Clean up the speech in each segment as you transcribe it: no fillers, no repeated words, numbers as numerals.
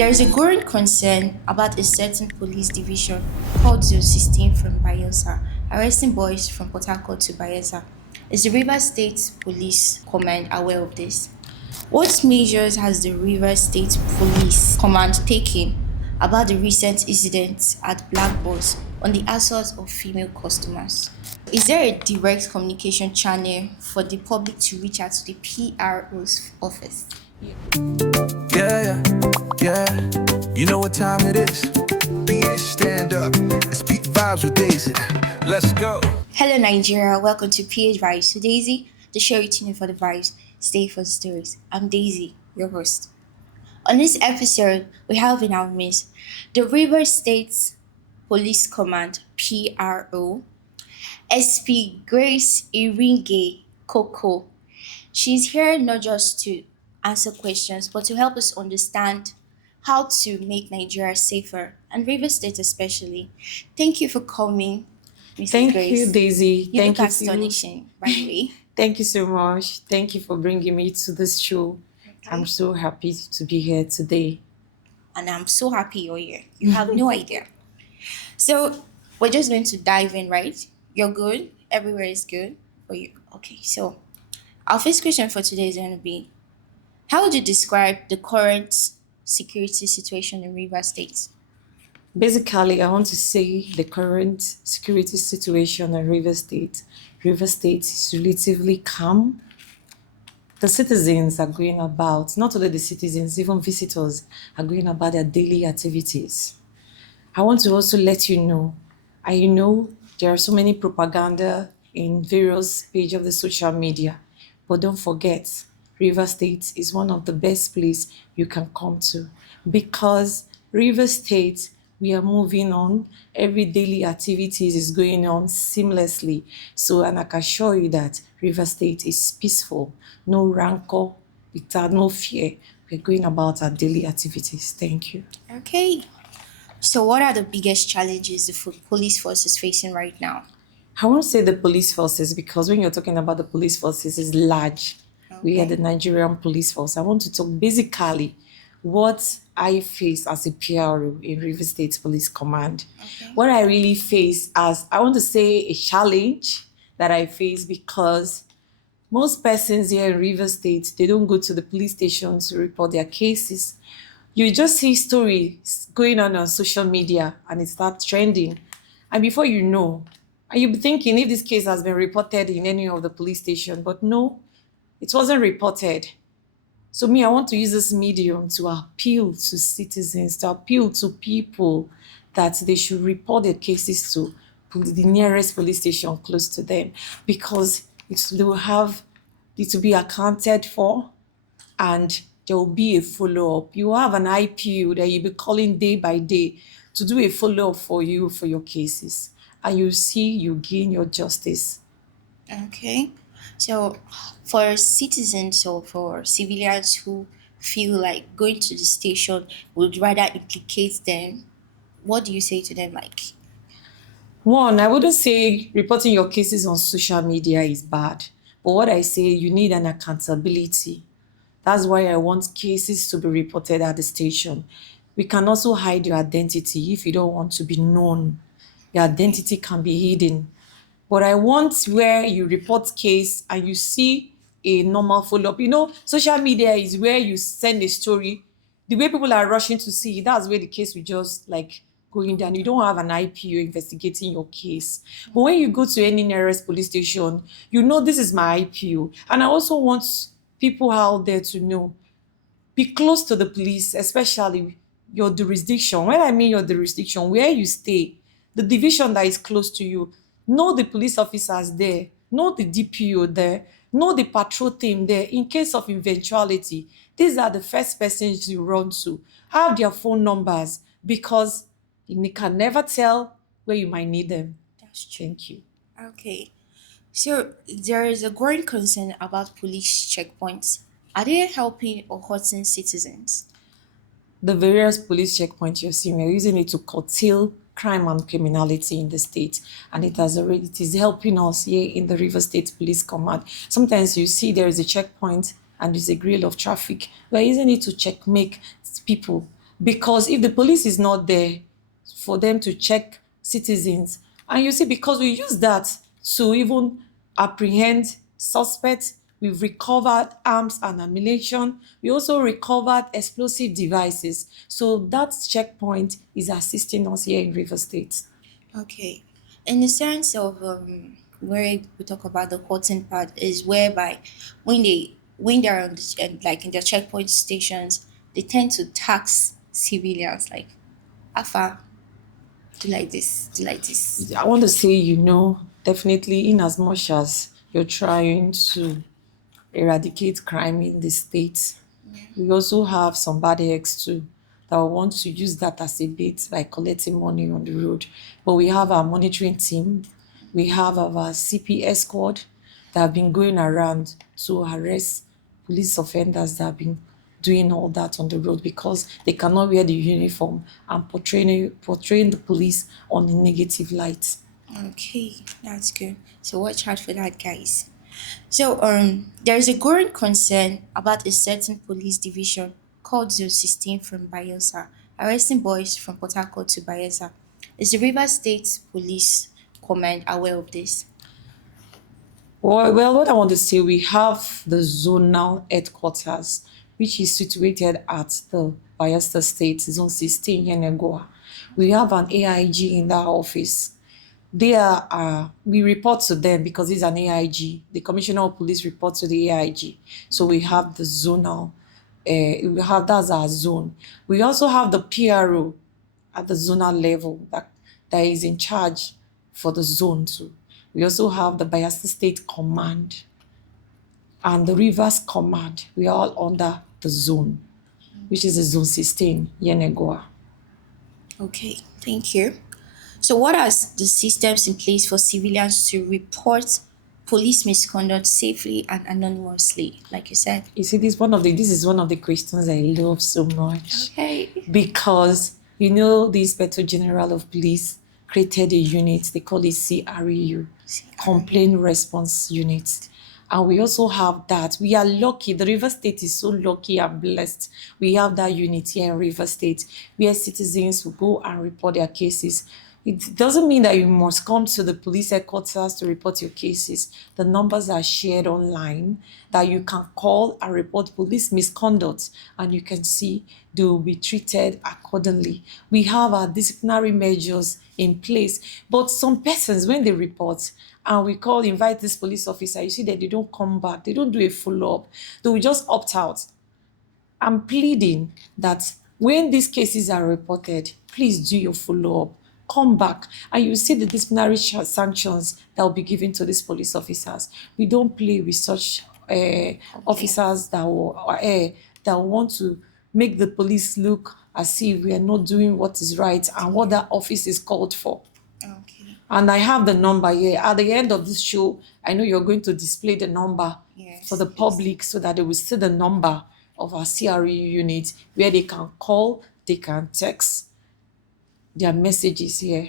There is a growing concern about a certain police division called 016 from Bayelsa, arresting boys from Port Harcourt to Bayelsa. Is the Rivers State Police Command aware of this? What measures has the Rivers State Police Command taken about the recent incident at BlackBox on the assault of female customers? Is there a direct communication channel for the public to reach out to the PRO's office? Yeah, yeah. You know what time it is. BA stand up and speak vibes with Daisy. Let's go. Hello, Nigeria. Welcome to PH Vibes with Daisy, the show you tune in for the vibes, stay for the stories. I'm Daisy, your host. On this episode, we have in our midst the River State Police Command (PRO) SP Grace Iringe Koko. She's here not just to answer questions, but to help us understand how to make Nigeria safer and River State especially. Thank you for coming, Mrs. Thank you, Grace. Daisy. You Thank look you. astonishing, by the way. Thank you so much. Thank you for bringing me to this show. I'm so happy to be here today. And I'm so happy you're here. You have no idea. So we're just going to dive in, right? You're good. Everywhere is good for you. Okay, so our first question for today is going to be, how would you describe the current security situation in Rivers State? Basically, I want to say the current security situation in River State. River State is relatively calm. The citizens are going about, not only the citizens, even visitors are going about their daily activities. I want to also let you know, I know there are so many propaganda in various pages of the social media, but don't forget, River State is one of the best places you can come to because River State, we are moving on. Every daily activities is going on seamlessly. So, and I can assure you that River State is peaceful, no rancor, without no fear. We're going about our daily activities. Thank you. Okay. So what are the biggest challenges the police force is facing right now? I won't say the police forces because when you're talking about the police forces, it's large. We are the Nigerian police force. I want to talk basically what I face as a PRO in River State Police Command. Okay. What I really face as, I want to say, a challenge that I face because most persons here in River State, they don't go to the police station to report their cases. You just see stories going on social media and it starts trending. And before you know, and you'll be thinking if this case has been reported in any of the police station, but no, it wasn't reported. So me, I want to use this medium to appeal to citizens, to appeal to people that they should report their cases to the nearest police station close to them because they will be accounted for and there will be a follow-up. You have an IPU that you'll be calling day by day to do a follow-up for you for your cases. And you see you gain your justice. Okay. So for citizens or for civilians who feel like going to the station would rather implicate them, what do you say to them? Like, One, I wouldn't say reporting your cases on social media is bad. But what I say, you need an accountability. That's why I want cases to be reported at the station. We can also hide your identity if you don't want to be known. Your identity can be hidden. But I want where you report case and you see a normal follow-up. You know, social media is where you send a story. The way people are rushing to see it, that's where the case will just like going down. You don't have an IPO investigating your case. But when you go to any nearest police station, you know this is my IPO. And I also want people out there to know, be close to the police, especially your jurisdiction. When I mean your jurisdiction, where you stay, the division that is close to you, know the police officers there, know the DPO there, know the patrol team there in case of eventuality. These are the first persons you run to. Have their phone numbers because you can never tell where you might need them. that's true. Thank you. Okay. So there is a growing concern about police checkpoints. Are they helping or hurting citizens? The various police checkpoints you're seeing, we're using it to curtail crime and criminality in the state, and it is helping us here in the River State Police Command. Sometimes you see there is a checkpoint and there's a grill of traffic. We're using it to checkmate people Because if the police is not there for them to check citizens, and you see, because we use that to even apprehend suspects, we've recovered arms and ammunition. We also recovered explosive devices. So that checkpoint is assisting us here in River State. Okay. In the sense of where we talk about the cotton part is whereby when they're on the, like in the checkpoint stations, they tend to tax civilians like Afa, do like this, do like this. I want to say, definitely in as much as you're trying to eradicate crime in the state, we also have some bad eggs too that will want to use that as a bait by collecting money on the road. But we have our monitoring team, we have our CPS squad that have been going around to arrest police offenders that have been doing all that on the road because they cannot wear the uniform and portraying the police on a negative light. Okay, that's good. So watch out for that, guys. So there is a growing concern about a certain police division called Zone 16 from Bayelsa, arresting boys from Port Harcourt to Bayelsa. Is the River State Police Command aware of this? Well, what I want to say, we have the zonal headquarters, which is situated at the Bayelsa State, Zone 16, Yenegoa. We have an AIG in that office. We report to them because it's an AIG. The Commissioner of Police reports to the AIG. So we have the zonal, that's our zone. We also have the PRO at the zonal level that is in charge for the zone too. We also have the Bayelsa State Command and the Rivers Command. We are all under the zone, which is the Zone 16, Yenegoa. Okay, thank you. So what are the systems in place for civilians to report police misconduct safely and anonymously, like you said? You see, this is one of the questions I love so much. Okay. Because the Inspector General of Police created a unit, they call it CREU, Complaint Response Unit. And we also have that. We are lucky. The River State is so lucky and blessed. We have that unit here in River State where citizens will go and report their cases. It doesn't mean that you must come to the police headquarters to report your cases. The numbers are shared online that you can call and report police misconduct, and you can see they will be treated accordingly. We have our disciplinary measures in place, but some persons, when they report and invite this police officer, you see that they don't come back, they don't do a follow up, they will just opt out. I'm pleading that when these cases are reported, please do your follow up. Come back and you see the disciplinary sanctions that will be given to these police officers. We don't play with such officers that want to make the police look as if we are not doing what is right and what that office is called for. Okay. And I have the number here. At the end of this show, I know you're going to display the number Yes, for the yes. public so that they will see the number of our CRE unit where they can call, they can text their messages here.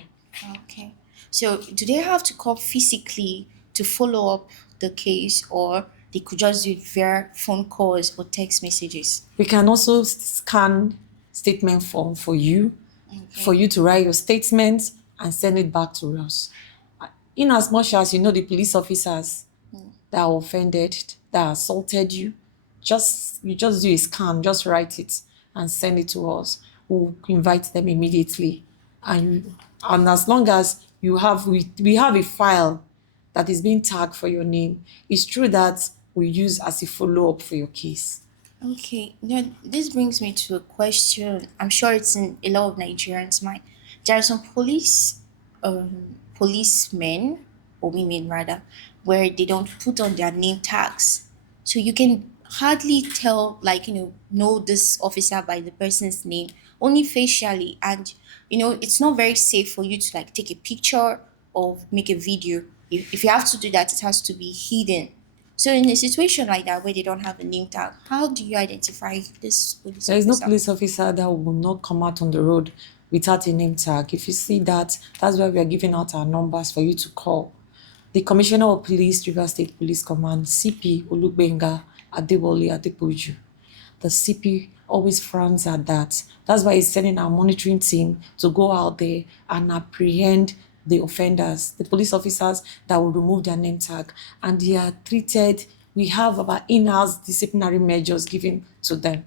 Okay. So do they have to come physically to follow up the case, or they could just do it via phone calls or text messages? We can also scan statement form for you to write your statement and send it back to us. In as much as the police officers that are offended, that assaulted you, you just do a scan, just write it and send it to us. We'll invite them immediately. And as long as we have a file that is being tagged for your name, it's true that we use as a follow-up for your case. Okay. Now this brings me to a question. I'm sure it's in a lot of Nigerians' mind. There are some policemen or women rather, where they don't put on their name tags. So you can hardly tell, like, know this officer by the person's name, only facially. And, it's not very safe for you to, like, take a picture or make a video. If you have to do that, it has to be hidden. So in a situation like that where they don't have a name tag, how do you identify this police There is no officer? police officer that will not come out on the road without a name tag. If you see that, that's why we are giving out our numbers for you to call. The Commissioner of Police, River State Police Command, CP Olugbenga Adewale Adepoju, the CP always frowns at that. That's why he's sending our monitoring team to go out there and apprehend the offenders, the police officers that will remove their name tag. And they are treated, we have about in-house disciplinary measures given to them.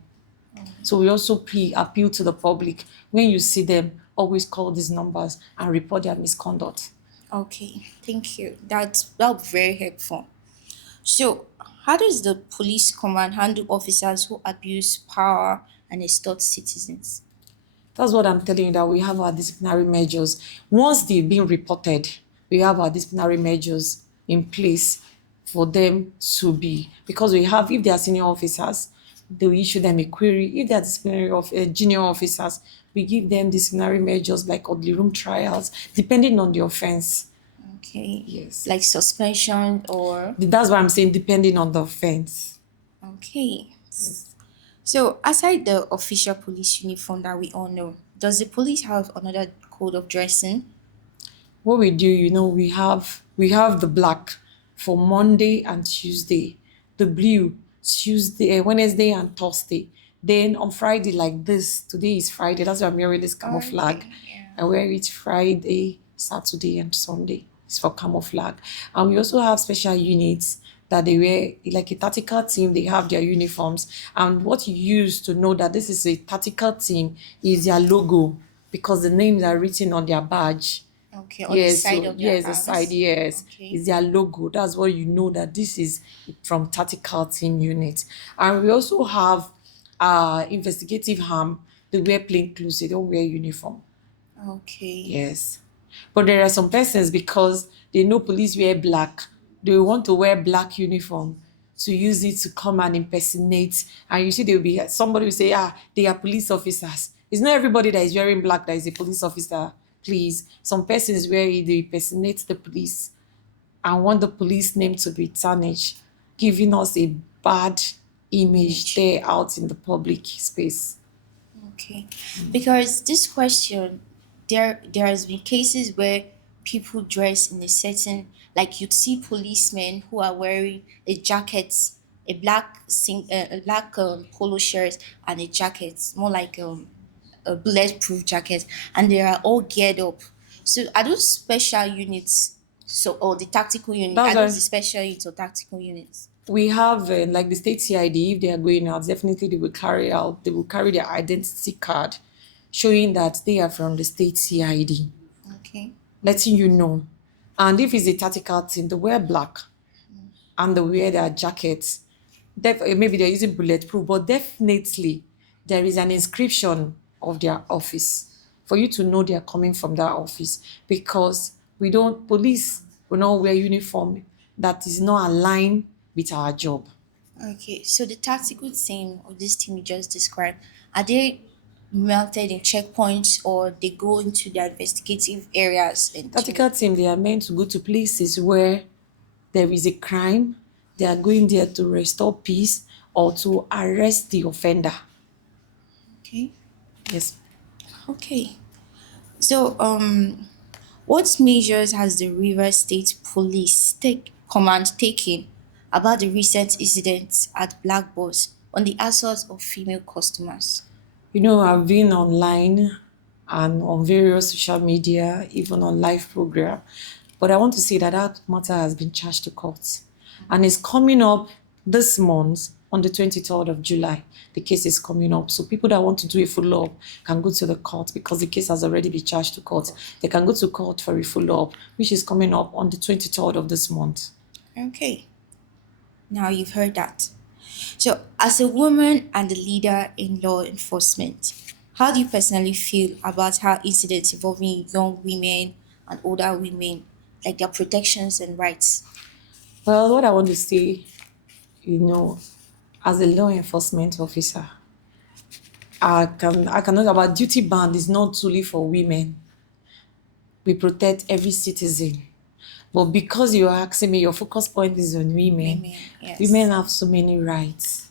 So we also appeal to the public. When you see them, always call these numbers and report their misconduct. Okay, thank you. That'll be very helpful. So, how does the police command handle officers who abuse power and extort citizens? That's what I'm telling you, that we have our disciplinary measures. Once they've been reported, we have our disciplinary measures in place for them to be, because we have, if they are senior officers, they will issue them a query. If they are disciplinary of junior officers, we give them disciplinary measures like ugly room trials, depending on the offense. Okay, Yes. like suspension or That's what I'm saying, depending on the offense. okay. So, aside the official police uniform that we all know, does the police have another code of dressing? What we do, we have the black for Monday and Tuesday, the blue Tuesday, Wednesday and Thursday. Then on Friday, like this, today is Friday. That's why I'm wearing this camouflage. Okay, yeah. I wear it Friday, Saturday, and Sunday. It's for camouflage. And we also have special units that they wear, like a tactical team, they have their uniforms. And what you use to know that this is a tactical team is their logo, because the names are written on their badge. Okay, on the Yes, side so of their yes, the side, arms. yes, Okay. is their logo. That's what you know that this is from tactical team unit. And we also have investigative arm. They wear plain clothes, they don't wear uniform. Okay. Yes. But there are some persons, because they know police wear black, they want to wear black uniform to use it to come and impersonate. And you see, they'll be somebody will say, they are police officers. It's not everybody that is wearing black that is a police officer. Please. Some persons wear it, they impersonate the police and want the police name to be tarnished, giving us a bad image Image. there out in the public space. Okay. Because this question, there has been cases where people dress in a certain, like you'd see policemen who are wearing a jacket, a black polo shirt and a jacket, more like a bulletproof jacket, and they are all geared up. So are those special units? So or the tactical unit? That's Are those why the special units or tactical units? we have like the state CID. If they are going out, definitely they will carry their identity card showing that they are from the state CID, Okay. letting you know. And if it's a tactical team, they wear black and they wear their jackets. Maybe they're using bulletproof, but definitely there is an inscription of their office for you to know they are coming from that office, because we don't police will not wear uniform that is not aligned with our job. Okay, so the tactical team or this team you just described, are they melted in checkpoints or they go into their investigative areas and to Tactical team, they are meant to go to places where there is a crime. They are going there to restore peace or to arrest the offender. okay. Yes. Okay. So what measures has the River State Police take command taken about the recent incidents at Black Boss on the assault of female customers? I've been online and on various social media, even on live program. But I want to say that that matter has been charged to court. And it's coming up this month on the 23rd of July. The case is coming up. So people that want to do a follow-up can go to the court, because the case has already been charged to court. They can go to court for a follow-up, which is coming up on the 23rd of this month. Okay. Now you've heard that. So, as a woman and a leader in law enforcement, how do you personally feel about how incidents involving young women and older women, like their protections and rights? Well, what I want to say, you know, as a law enforcement officer, I can know about duty band is not solely for women. We protect every citizen. But because you're asking me, your focus point is on women. Women, yes. Women have so many rights,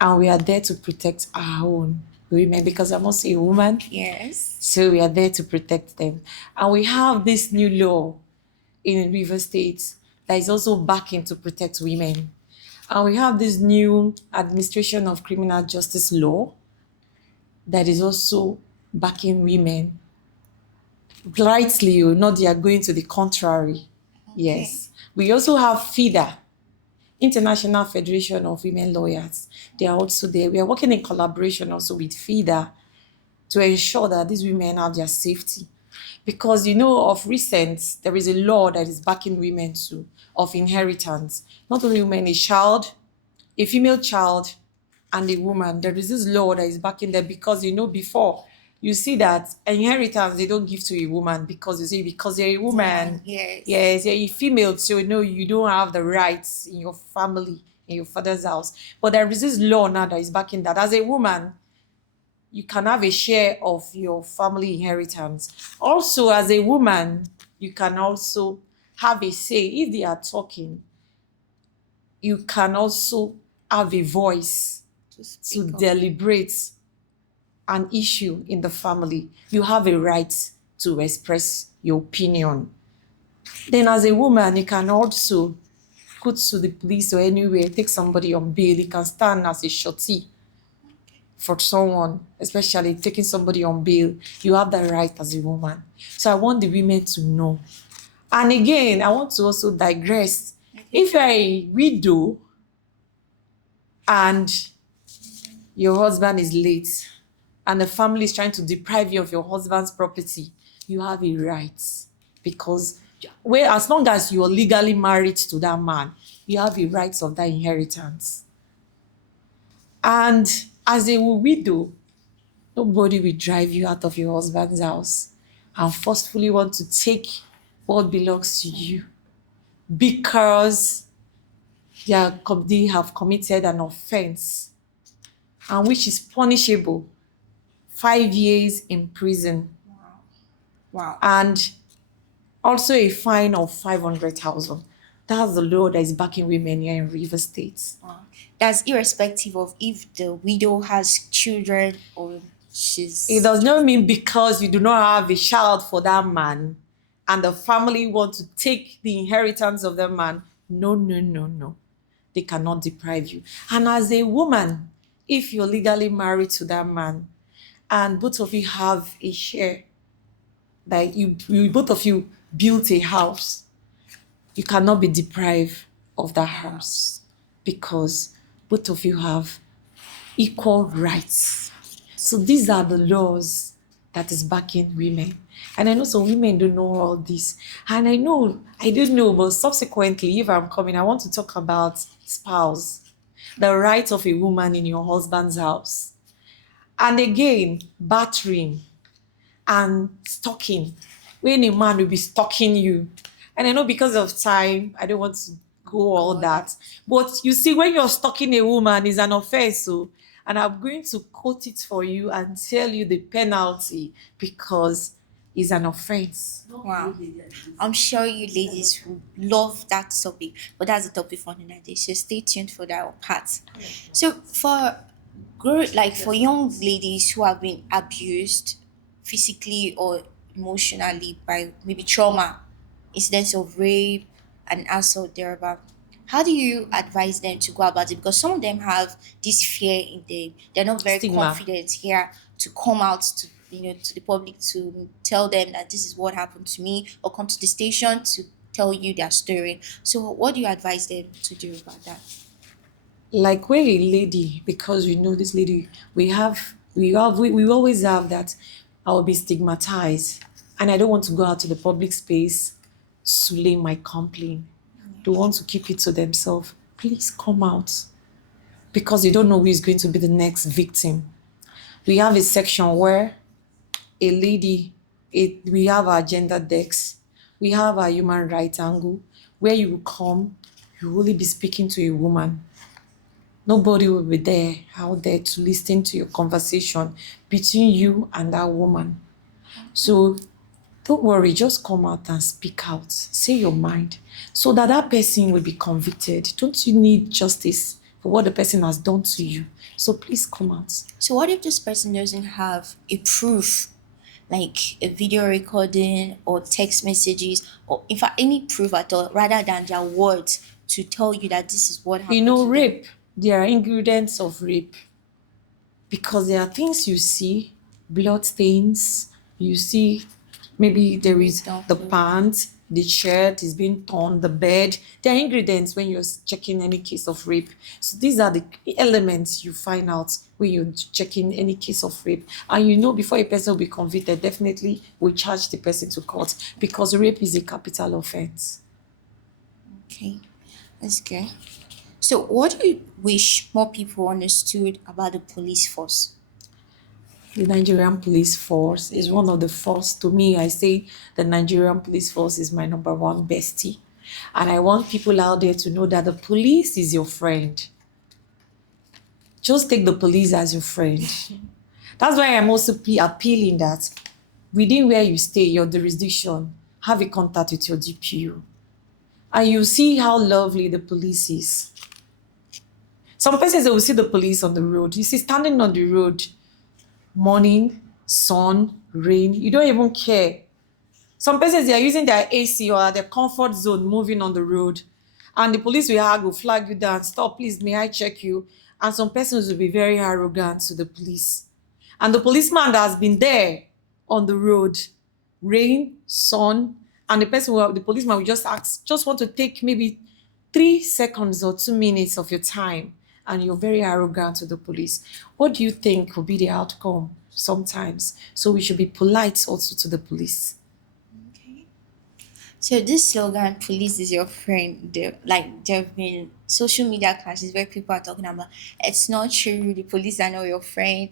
and we are there to protect our own women, because I'm also a woman. Yes. So we are there to protect them. And we have this new law in River State that is also backing to protect women. And we have this new administration of criminal justice law that is also backing women rightly, or not they are going to the contrary. Okay. Yes. We also have FIDA, International Federation of Women Lawyers. They are also there. We are working in collaboration also with FIDA to ensure that these women have their safety. Because of recent, there is a law that is backing women to of inheritance. Not only women, a female child, and a woman. There is this law that is backing them because before you see that inheritance they don't give to a woman because you say because you're a Woman, woman, yes. yes, you're a female, so you don't have the rights in your family, in your father's house. But there is this law now that is backing that as a woman, you can have a share of your family inheritance. Also, as a woman, you can also have a say if they are talking. You can also have a voice To to speak up. deliberate an issue in the family. You have a right to express your opinion. Then, as a woman, you can also go to the police or anywhere, take somebody on bail. You can stand as a shorty for someone, especially taking somebody on bail. You have that right as a woman. So, I want the women to know. And again, I want to also digress. Okay. If you're a widow and your husband is late and the family is trying to deprive you of your husband's property, you have a right because as long as you are legally married to that man, you have a right of that inheritance. And as a widow, nobody will drive you out of your husband's house and forcefully want to take what belongs to you because they have committed an offense and which is punishable 5 years in prison Wow. Wow. and also a fine of 500,000. That's the law that is backing women here in River State. Wow. That's irrespective of if the widow has children or It she's does not just. mean because you do not have a child for that man and the family want to take the inheritance of that man. No, no, no, no. They cannot deprive you. And as a woman, if you're legally married to that man and both of you have a share, like you both of you built a house, you cannot be deprived of that Wow. house because both of you have equal rights. So these are the laws that is backing women. And I know some women don't know all this. And I don't know, but subsequently, if I'm coming, I want to talk about spouse, the right of a woman in your husband's house. And again, battering and stalking. When a man will be stalking you. And I know because of time, I don't want to go all God, that. But you see, when you're stalking a woman, is an offense. So, and I'm going to quote it for you and tell you the penalty because it's an offense. wow. I'm sure you ladies will love that topic, but that's a topic for another day. So stay tuned for that part. So for like for young ladies who have been abused physically or emotionally by maybe trauma, incidents of rape and assault thereabout, how do you advise them to go about it? Because some of them have this fear in them. They're not very Stigma. confident here to come out to to the public to tell them that this is what happened to me, or come to the station to tell you their story. So what do you advise them to do about that? Like we're a lady, because we know this lady, we always have that I will be stigmatized and I don't want to go out to the public space to lay my complaint. They want to keep it to themselves. Please come out because you don't know who is going to be the next victim. We have a section where a lady, we have our gender decks, we have our human rights angle, where you will come, you will only be speaking to a woman. Nobody will be there out there to listen to your conversation between you and that woman. So don't worry, just come out and speak out. Say your mind so that that person will be convicted. Don't you need justice for what the person has done to you? So please come out. So what if this person doesn't have a proof, like a video recording or text messages, or in fact any proof at all, rather than their words to tell you that this is what happened to them? Rape, there are ingredients of rape. because there are things you see, blood stains, you see maybe there is Break down the food. pants, the shirt is being torn, the bed. There are ingredients when you're checking any case of rape. So these are the elements you find out when you're checking any case of rape. And you know before a person will be convicted, definitely we charge the person to court because rape is a capital offense. Okay, that's good. So, what do you wish more people understood about the police force? The Nigerian police force is one Yes. of the first. To me, I say the Nigerian police force is my number one bestie. And I want people out there to know that the police is your friend. Just take the police as your friend. That's why I'm also appealing that within where you stay, your jurisdiction, have a contact with your DPU. And you see how lovely the police is. Some persons they will see the police on the road. You see standing on the road, morning, sun, rain, you don't even care. Some persons they are using their AC or their comfort zone moving on the road, and the police will flag you down. Stop, please. May I check you? And some persons will be very arrogant to the police, and the policeman that has been there on the road, rain, sun, and the policeman will just ask, just want to take maybe 3 seconds or 2 minutes of your time, and you're very arrogant to the police. What do you think will be the outcome sometimes? So we should be polite also to the police. Okay. So this slogan, "Police is your friend," there have been social media classes where people are talking about it's not true. The police are not your friend.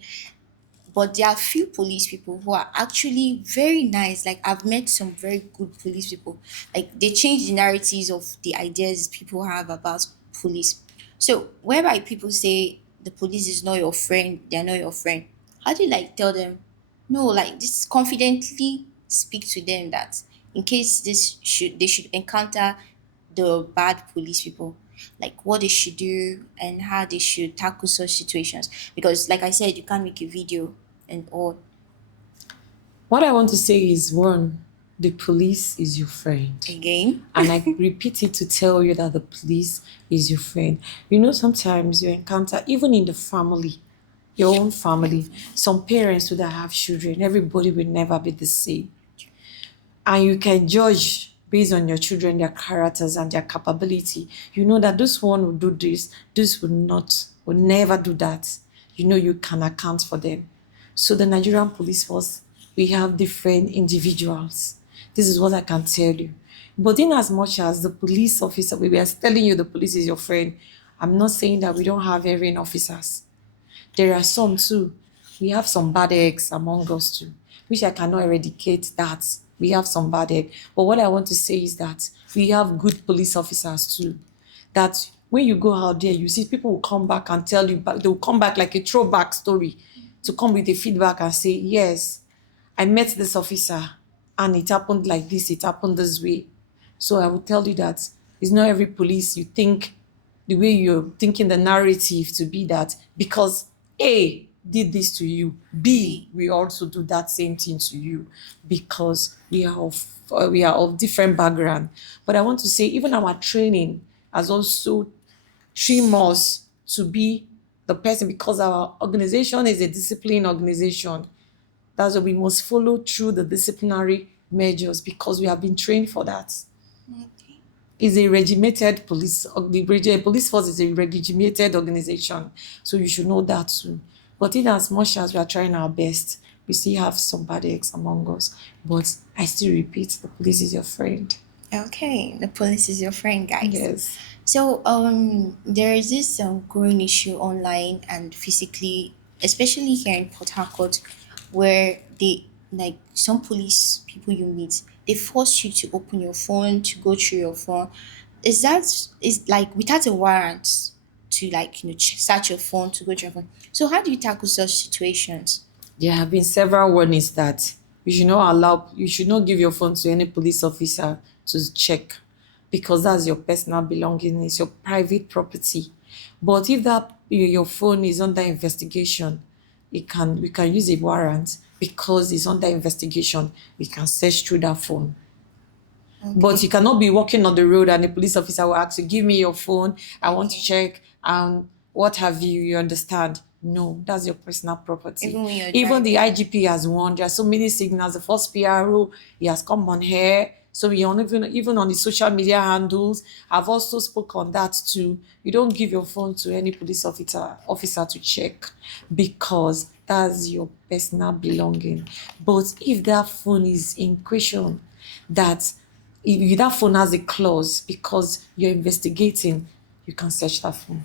But there are few police people who are actually very nice. Like I've met some very good police people. Like they change the narratives of the ideas people have about police. So whereby people say the police is not your friend, they're not your friend. How do you like tell them? No, like just confidently speak to them that in case they should encounter the bad police people, like what they should do and how they should tackle such situations. Because like I said, you can't make a video and all. What I want to say is one, the police is your friend. Again. And I repeat it to tell you that the police is your friend. You know, sometimes you encounter, even in the family, your own family, some parents who that have children, everybody will never be the same. And you can judge based on your children, their characters and their capability. You know that this one will do this will not, will never do that. You know you can account for them. So the Nigerian police force, we have different individuals. This is what I can tell you. But in as much as the police officer, we were telling you the police is your friend, I'm not saying that we don't have erring officers. There are some too. We have some bad eggs among us too, which I cannot eradicate that. We have some bad egg. But what I want to say is that we have good police officers too. That when you go out there, you see people will come back and tell you, they will come back like a throwback story to come with a feedback and say, yes, I met this officer and it happened like this, it happened this way. So I will tell you that it's not every police you think the way you're thinking the narrative to be that because A did this to you, B we also do that same thing to you because we are of different background. But I want to say even our training has also trained us to be the person because our organization is a discipline organization. That's why we must follow through the disciplinary measures because we have been trained for that. Okay. Is a regimented police. Police force is a regimented organization, so you should know that too. But in as much as we are trying our best, we still have some bad eggs among us. But I still repeat, the police is your friend. Okay, the police is your friend, guys. Yes. So there is this growing issue online and physically, especially here in Port Harcourt, where they like some police people you meet, they force you to open your phone to go through your phone. Is like without a warrant to like search your phone to go through your phone. So how do you tackle such situations? There have been several warnings that you should not give your phone to any police officer to check because that's your personal belonging, it's your private property. But if that your phone is under investigation, we can use a warrant because it's under investigation. We can search through that phone. But you cannot be walking on the road and a police officer will ask you, give me your phone. I want to Okay. check what have you, you understand? No, that's your personal property. Even when you're Even the driving. IGP has warned. There are so many signals. The first PRO, he has come on here. So we on even on the social media handles, I've also spoke on that too. You don't give your phone to any police officer to check because that's your personal belonging. But if that phone is in question, that if that phone has a clause because you're investigating, you can search that phone.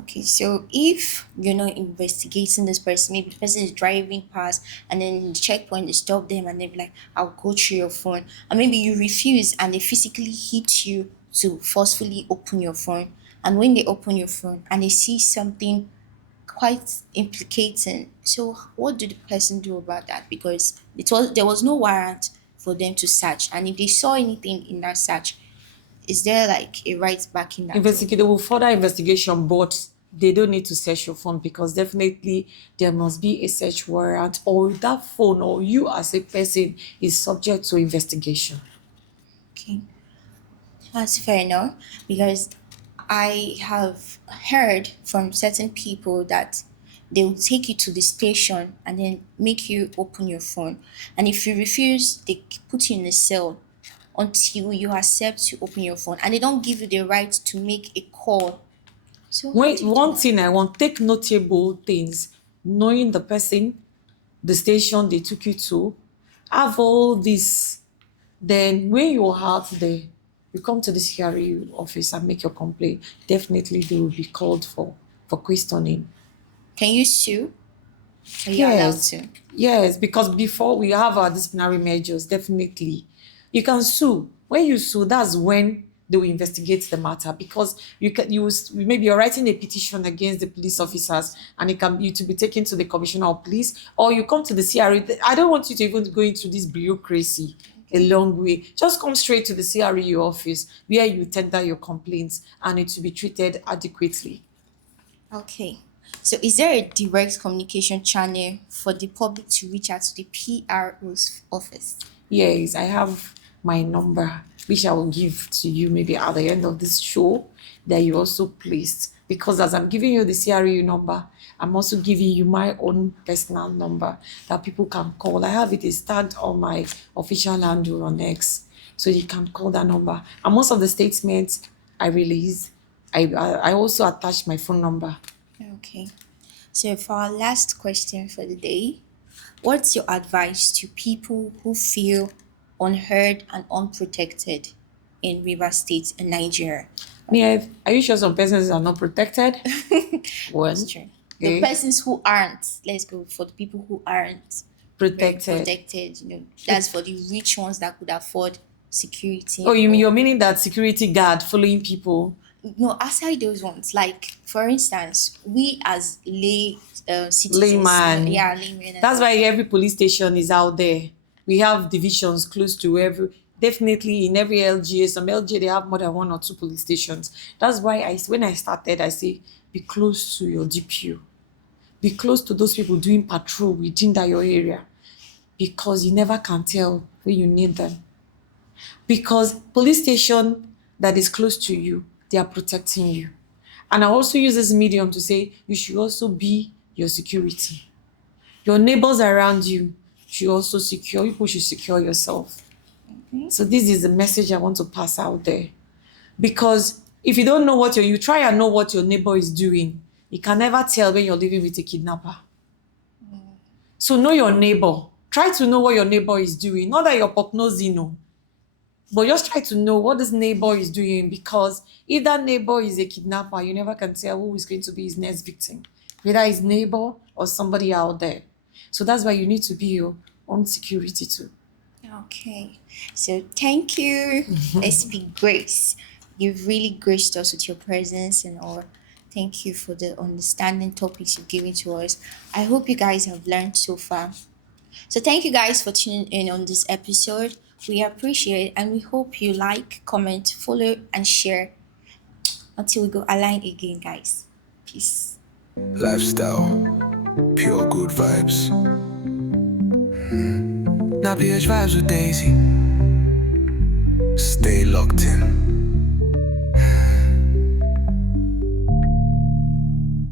Okay, so if you're not investigating this person, maybe the person is driving past and then the checkpoint they stop them and they're like, I'll go through your phone. And maybe you refuse and they physically hit you to forcefully open your phone. And when they open your phone and they see something quite implicating, so what do the person do about that? Because there was no warrant for them to search. And if they saw anything in that search, is there like a right back in that up? Investigate, they will further investigation, but they don't need to search your phone because definitely there must be a search warrant, or that phone or you as a person is subject to investigation. Okay. That's fair enough because I have heard from certain people that they will take you to the station and then make you open your phone. And if you refuse, they put you in a cell until you accept to open your phone. And they don't give you the right to make a call. So how When do you do one that? thing I want, take notable things, knowing the person, the station they took you to, have all this. Then when you're out there, you come to the CRE office and make your complaint. Definitely they will be called for questioning. Can you sue? Are you allowed Yes, to? yes, because before we have our disciplinary measures, definitely you can sue. When you sue, that's when they will investigate the matter because maybe you're writing a petition against the police officers and it can you to be taken to the commissioner of police or you come to the CRE. I don't want you to even go into this bureaucracy a Okay. long way. Just come straight to the CRE office where you tender your complaints and it will be treated adequately. Okay. So is there a direct communication channel for the public to reach out to the PRO's office? Yes, I have my number, which I will give to you maybe at the end of this show that you also placed. Because as I'm giving you the CRU number, I'm also giving you my own personal number that people can call. I have it stamped on my official handle on X. So you can call that number. And most of the statements I release, I also attach my phone number. Okay. So for our last question for the day, what's your advice to people who feel unheard and unprotected in River State and Nigeria? Are you sure some persons are not protected? That's One, true. The okay, persons who aren't, let's go for the people who aren't very protected. protected, that's for the rich ones that could afford Oh, security or you're meaning that security guard following people, no, aside those ones, like for instance, we as lay citizens, layman. yeah, laymen and That's all. why every police station is out there. We have divisions close to definitely in every LGA. Some LGA they have more than one or two police stations. That's why when I started, I say be close to your DPU, be close to those people doing patrol within that your area, because you never can tell when you need them. Because police station that is close to you, they are protecting you. And I also use this medium to say you should also be your security. Your neighbors around you should also secure. People should secure yourself. Okay. So this is the message I want to pass out there. Because if you don't know you try and know what your neighbor is doing, you can never tell when you're living with a kidnapper. So know your neighbor. Try to know what your neighbor is doing. Not that you're nosy, no. But just try to know what this neighbor is doing because if that neighbor is a kidnapper, you never can tell who is going to be his next victim, whether his neighbor or somebody out there. So that's why you need to be your own security too. Okay. So thank you, SP Grace. You've really graced us with your presence and all. Thank you for the understanding topics you've given to us. I hope you guys have learned so far. So thank you guys for tuning in on this episode. We appreciate and we hope you like, comment, follow, and share until we go align again, guys. Peace. Lifestyle, pure good vibes. Now PH vibes with Daisy. Stay locked in.